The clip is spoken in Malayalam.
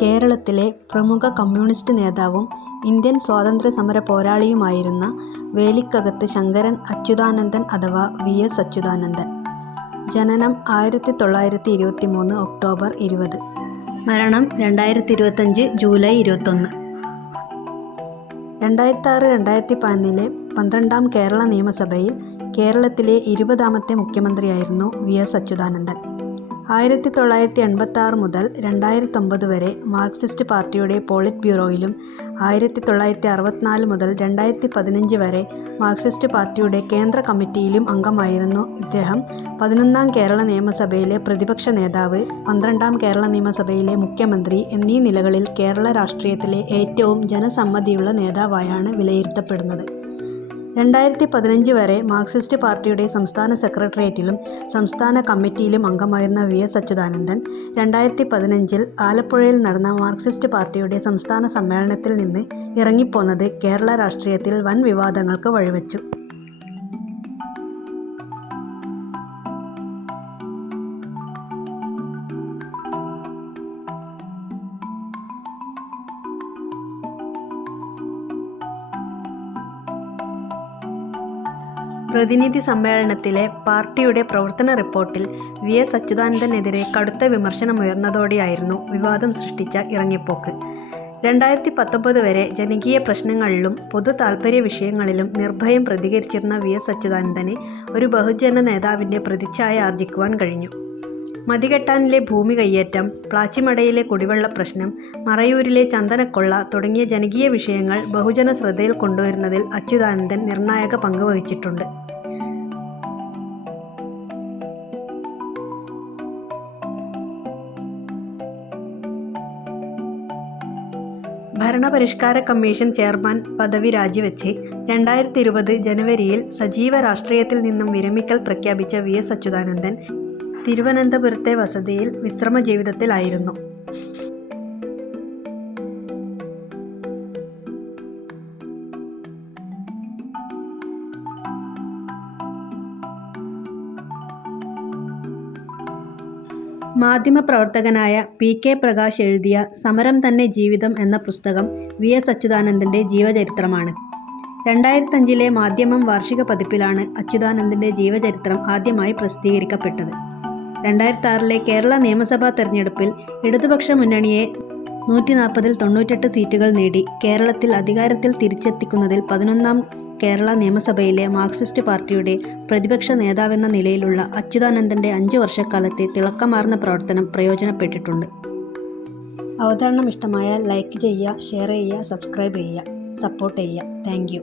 കേരളത്തിലെ പ്രമുഖ കമ്മ്യൂണിസ്റ്റ് നേതാവും ഇന്ത്യൻ സ്വാതന്ത്ര്യസമര പോരാളിയുമായിരുന്ന വേലിക്കകത്ത് ശങ്കരൻ അച്യുതാനന്ദൻ അഥവാ വി.എസ്. അച്യുതാനന്ദൻ. ജനനം 1923 ഒക്ടോബർ 20. മരണം 2025 ജൂലൈ 21. 2006-2014 12ാം കേരള നിയമസഭയിൽ കേരളത്തിലെ 20ാമത്തെ മുഖ്യമന്ത്രിയായിരുന്നു വി.എസ്. അച്യുതാനന്ദൻ. 1986 മുതൽ 2009 വരെ മാർക്സിസ്റ്റ് പാർട്ടിയുടെ പോളിറ്റ് ബ്യൂറോയിലും 1964 മുതൽ 2015 വരെ മാർക്സിസ്റ്റ് പാർട്ടിയുടെ കേന്ദ്ര കമ്മിറ്റിയിലും അംഗമായിരുന്നു ഇദ്ദേഹം. 11ാം കേരള നിയമസഭയിലെ പ്രതിപക്ഷ നേതാവ്, 12ാം കേരള നിയമസഭയിലെ മുഖ്യമന്ത്രി എന്നീ നിലകളിൽ കേരള രാഷ്ട്രീയത്തിലെ ഏറ്റവും ജനസമ്മതിയുള്ള നേതാവായാണ് വിലയിരുത്തപ്പെടുന്നത്. 2015 വരെ മാർക്സിസ്റ്റ് പാർട്ടിയുടെ സംസ്ഥാന സെക്രട്ടേറിയറ്റിലും സംസ്ഥാന കമ്മിറ്റിയിലും അംഗമായിരുന്ന വി.എസ്. അച്യുതാനന്ദൻ 2015 ആലപ്പുഴയിൽ നടന്ന മാർക്സിസ്റ്റ് പാർട്ടിയുടെ സംസ്ഥാന സമ്മേളനത്തിൽ നിന്ന് ഇറങ്ങിപ്പോന്നത് കേരള രാഷ്ട്രീയത്തിൽ വൻ വിവാദങ്ങൾക്ക് വഴിവെച്ചു. പ്രതിനിധി സമ്മേളനത്തിലെ പാർട്ടിയുടെ പ്രവർത്തന റിപ്പോർട്ടിൽ വി.എസ്. അച്യുതാനന്ദനെതിരെ കടുത്ത വിമർശനമുയർന്നതോടെയായിരുന്നു വിവാദം സൃഷ്ടിച്ച ഇറങ്ങിപ്പോക്ക്. 2019 വരെ ജനകീയ പ്രശ്നങ്ങളിലും പൊതു താൽപര്യ വിഷയങ്ങളിലും നിർഭയം പ്രതികരിച്ചിരുന്ന വി.എസ്. അച്യുതാനന്ദന് ഒരു ബഹുജന നേതാവിൻ്റെ പ്രതിച്ഛായ ആർജിക്കുവാൻ കഴിഞ്ഞു. മതികെട്ടാനിലെ ഭൂമി കയ്യേറ്റം, പ്ലാച്ചിമടയിലെ കുടിവെള്ള പ്രശ്നം, മറയൂരിലെ ചന്ദനക്കൊള്ള തുടങ്ങിയ ജനകീയ വിഷയങ്ങൾ ബഹുജന ശ്രദ്ധയിൽ കൊണ്ടുവരുന്നതിൽ അച്യുതാനന്ദൻ നിർണായക പങ്ക് വഹിച്ചിട്ടുണ്ട്. ഭരണപരിഷ്കാര കമ്മീഷൻ ചെയർമാൻ പദവി രാജിവെച്ച് 2020 ജനുവരിയിൽ സജീവ രാഷ്ട്രീയത്തിൽ നിന്നും വിരമിക്കൽ പ്രഖ്യാപിച്ച വി.എസ്. അച്യുതാനന്ദൻ തിരുവനന്തപുരത്തെ വസതിയിൽ വിശ്രമ ജീവിതത്തിലായിരുന്നു. മാധ്യമപ്രവർത്തകനായ പി.കെ. പ്രകാശ് എഴുതിയ സമരം തന്നെ ജീവിതം എന്ന പുസ്തകം വി.എസ്. അച്യുതാനന്ദൻ്റെ ജീവചരിത്രമാണ്. 2005 മാധ്യമം വാർഷിക പതിപ്പിലാണ് അച്യുതാനന്ദൻ്റെ ജീവചരിത്രം ആദ്യമായി പ്രസിദ്ധീകരിക്കപ്പെട്ടത്. 2006 കേരള നിയമസഭാ തെരഞ്ഞെടുപ്പിൽ ഇടതുപക്ഷ മുന്നണിയെ 140-ൽ 98 സീറ്റുകൾ നേടി കേരളത്തിൽ അധികാരത്തിൽ തിരിച്ചെത്തിക്കുന്നതിൽ 11ാം കേരള നിയമസഭയിലെ മാർക്സിസ്റ്റ് പാർട്ടിയുടെ പ്രതിപക്ഷ നേതാവെന്ന നിലയിലുള്ള അച്യുതാനന്ദൻ്റെ 5 വർഷക്കാലത്തെ തിളക്കമാർന്ന പ്രവർത്തനം പ്രയോജനപ്പെട്ടിട്ടുണ്ട്. അവതരണം ഇഷ്ടമായാൽ ലൈക്ക് ചെയ്യുക, ഷെയർ ചെയ്യുക, സബ്സ്ക്രൈബ് ചെയ്യുക, സപ്പോർട്ട് ചെയ്യുക. Thank you.